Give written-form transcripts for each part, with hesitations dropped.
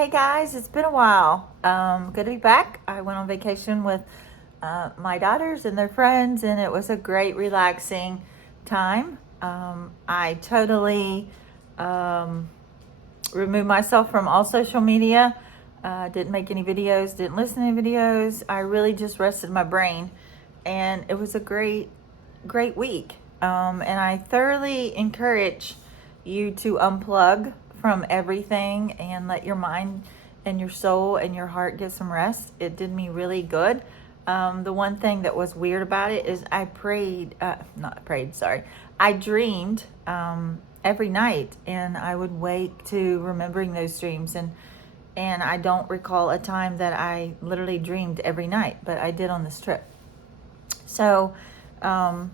Hey guys, it's been a while. Good to be back. I went on vacation with my daughters and their friends, and it was a great, relaxing time. I totally removed myself from all social media. Didn't make any videos, didn't listen to any videos. I really just rested my brain, and it was a great week. And I thoroughly encourage you to unplug from everything and let your mind and your soul and your heart get some rest. It did me really good. The one thing that was weird about it is I I dreamed every night, and I would wake to remembering those dreams. And I don't recall a time that I literally dreamed every night, but I did on this trip. So, God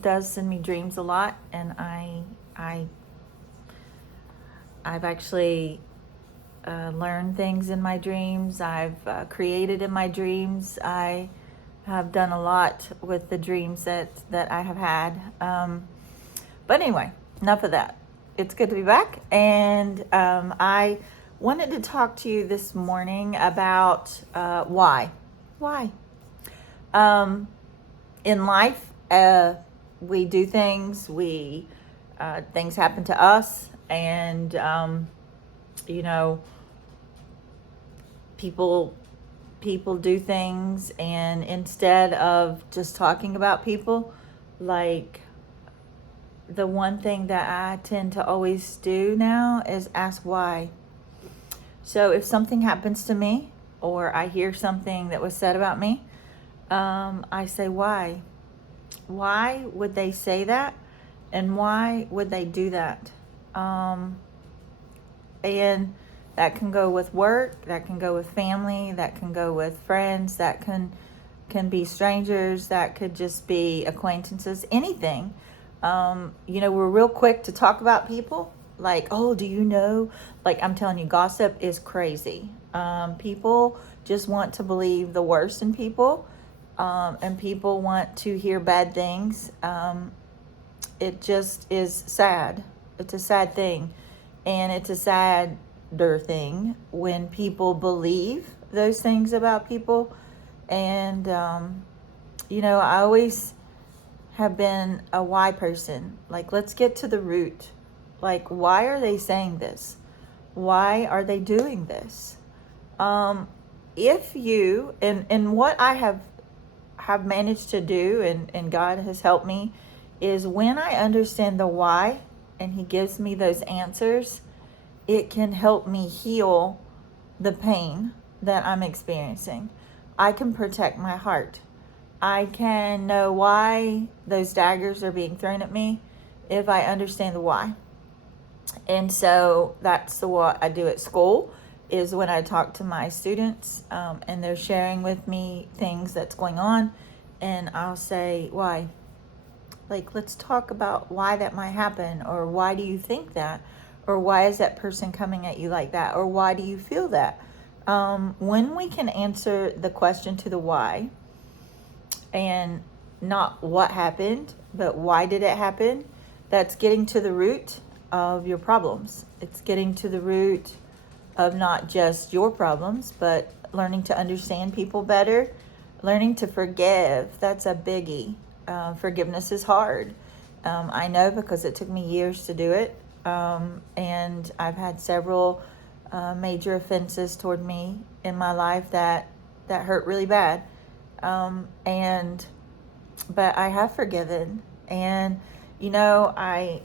does send me dreams a lot, and I've actually learned things in my dreams. I've created in my dreams. I have done a lot with the dreams that I have had. But anyway, enough of that. It's good to be back, and I wanted to talk to you this morning about why. Why? In life, we do things. Things happen to us, and people do things, and instead of just talking about people, like, the one thing that I tend to always do now is ask why. So if something happens to me, or I hear something that was said about me, I say why. Why would they say that? And why would they do that? And that can go with work, that can go with family, that can go with friends, that can be strangers, that could just be acquaintances, anything. We're real quick to talk about people. Like, oh, do you know? Like, I'm telling you, gossip is crazy. People just want to believe the worst in people, and people want to hear bad things. It just is sad. It's a sad thing. And it's a sadder thing when people believe those things about people. And, I always have been a why person. Like, let's get to the root. Like, why are they saying this? Why are they doing this? If you, and what I have managed to do, and God has helped me, is when I understand the why and He gives me those answers, it can help me heal the pain that I'm experiencing. I can protect my heart. I can know why those daggers are being thrown at me if I understand the why. And so that's what I do at school, is when I talk to my students, and they're sharing with me things that's going on, and I'll say, why? Like, let's talk about why that might happen, or why do you think that, or why is that person coming at you like that, or why do you feel that? When we can answer the question to the why, and not what happened, but why did it happen, that's getting to the root of your problems. It's getting to the root of not just your problems, but learning to understand people better, learning to forgive. That's a biggie. Forgiveness is hard. I know, because it took me years to do it. And I've had several major offenses toward me in my life that hurt really bad. But I have forgiven. And,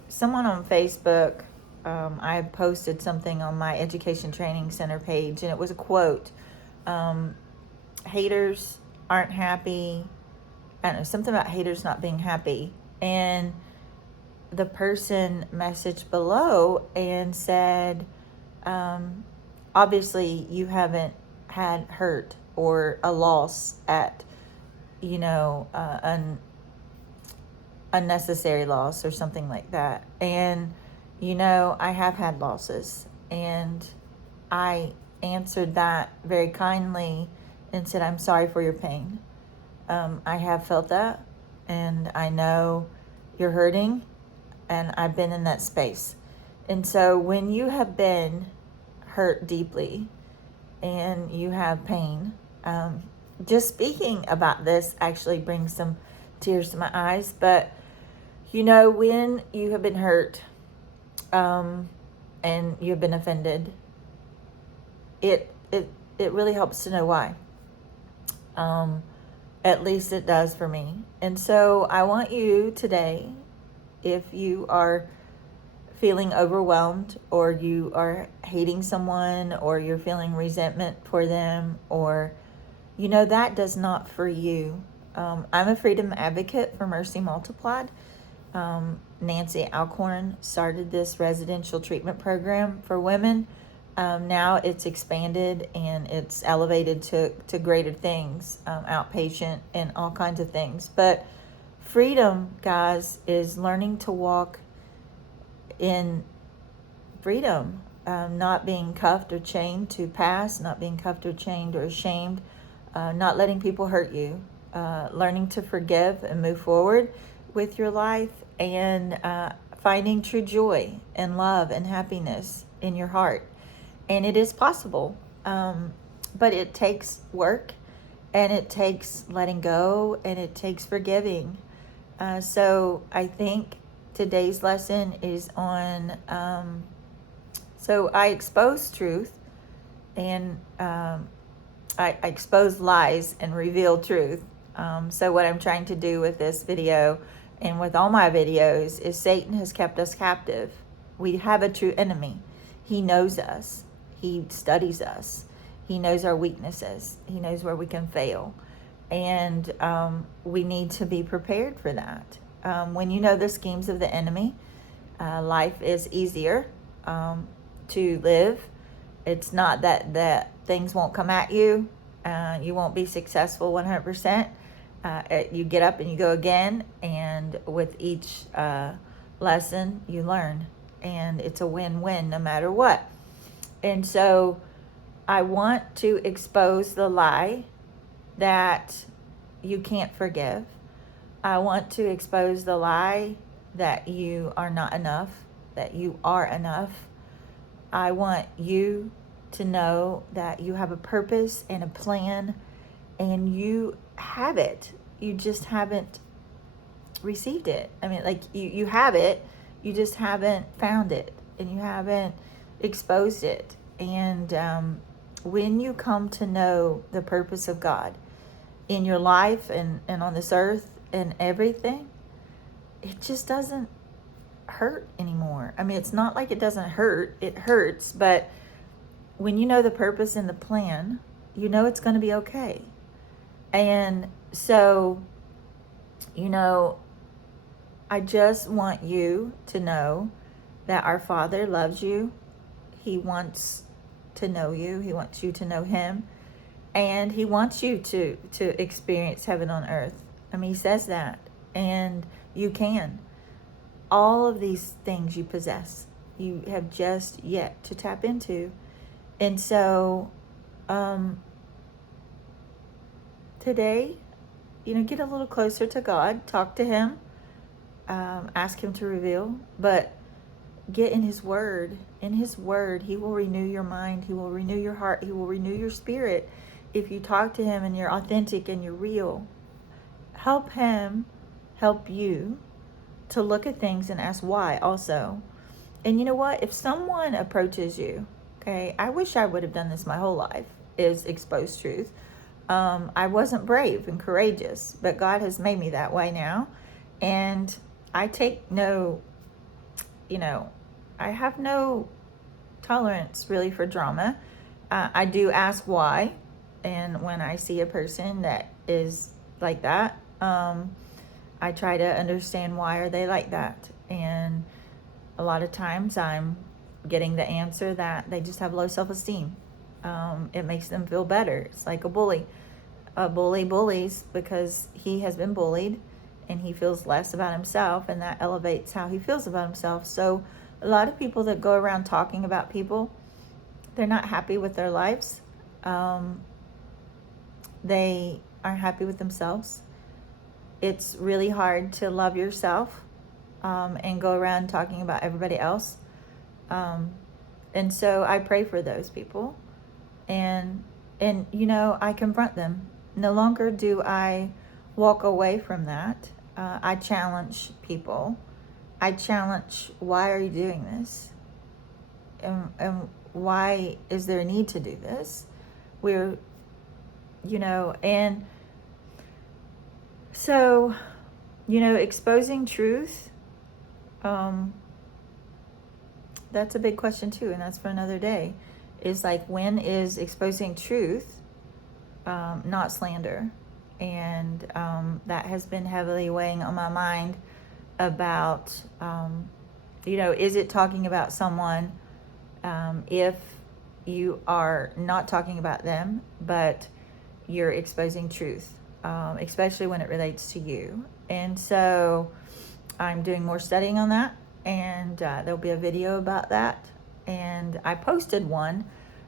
someone on Facebook, I had posted something on my Education Training Center page, and it was a quote. Haters aren't happy. I don't know, something about haters not being happy. And the person messaged below and said, obviously you haven't had hurt or a loss at, unnecessary loss or something like that. And, I have had losses, and I answered that very kindly and said, I'm sorry for your pain. I have felt that, and I know you're hurting, and I've been in that space. And so when you have been hurt deeply and you have pain. Just speaking about this actually brings some tears to my eyes. But when you have been hurt and you've been offended, it really helps to know why. At least it does for me. And so I want you today, if you are feeling overwhelmed, or you are hating someone, or you're feeling resentment for them, or that does not for you. I'm a freedom advocate for Mercy Multiplied. Nancy Alcorn started this residential treatment program for women. Now it's expanded and it's elevated to greater things, outpatient and all kinds of things. But freedom, guys, is learning to walk in freedom, not being cuffed or chained to past, not being cuffed or chained or ashamed, not letting people hurt you, learning to forgive and move forward with your life, and finding true joy and love and happiness in your heart. And it is possible, but it takes work, and it takes letting go, and it takes forgiving. So I think today's lesson is on, so I expose truth, and I expose lies and reveal truth. So what I'm trying to do with this video and with all my videos is Satan has kept us captive. We have a true enemy. He knows us. He studies us. He knows our weaknesses. He knows where we can fail. And we need to be prepared for that. When you know the schemes of the enemy, life is easier to live. It's not that things won't come at you. You won't be successful 100%. You get up and you go again. And with each lesson, you learn. And it's a win-win no matter what. And so I want to expose the lie that you can't forgive. I want to expose the lie that you are not enough, that you are enough. I want you to know that you have a purpose and a plan, and you have it. You just haven't received it. I mean, like you have it, you just haven't found it, and you haven't exposed it. And when you come to know the purpose of God in your life and on this earth and everything, it just doesn't hurt anymore. I mean, it's not like it doesn't hurt. It hurts, but when you know the purpose and the plan, you know it's going to be okay. And so, I just want you to know that our Father loves you. He wants to know you. He wants you to know Him. And He wants you to experience heaven on earth. I mean, He says that. And you can. All of these things you possess, you have just yet to tap into. And so, today, get a little closer to God. Talk to Him. Ask Him to reveal. But get in His Word. In His Word, He will renew your mind. He will renew your heart. He will renew your spirit. If you talk to Him and you're authentic and you're real, help Him help you to look at things and ask why also. And you know what? If someone approaches you, okay, I wish I would have done this my whole life, is expose truth. I wasn't brave and courageous, but God has made me that way now. And I take I have no tolerance really for drama. I do ask why. And when I see a person that is like that, I try to understand why are they like that. And a lot of times I'm getting the answer that they just have low self-esteem. It makes them feel better. It's like a bully. A bully bullies because he has been bullied and he feels less about himself, and that elevates how he feels about himself. So a lot of people that go around talking about people, they're not happy with their lives. They aren't happy with themselves. It's really hard to love yourself and go around talking about everybody else. And so I pray for those people, and I confront them. No longer do I walk away from that. I challenge people. I challenge, why are you doing this? And why is there a need to do this? We're, and so, exposing truth, that's a big question too, and that's for another day. Is like, when is exposing truth not slander? And that has been heavily weighing on my mind about, is it talking about someone if you are not talking about them, but you're exposing truth, especially when it relates to you. And so I'm doing more studying on that, and there'll be a video about that. And I posted one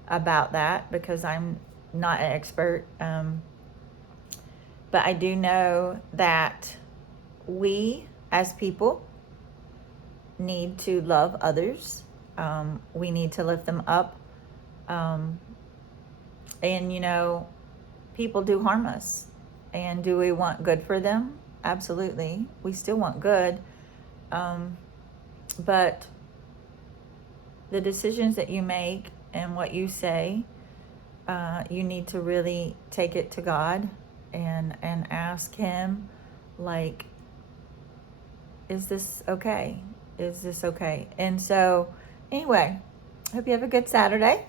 about that because I'm not an expert, but I do know that we as people need to love others. We need to lift them up. And people do harm us. And do we want good for them? Absolutely. We still want good. But the decisions that you make and what you say, you need to really take it to God and ask Him, like, is this okay? Is this okay? And so, anyway, hope you have a good Saturday.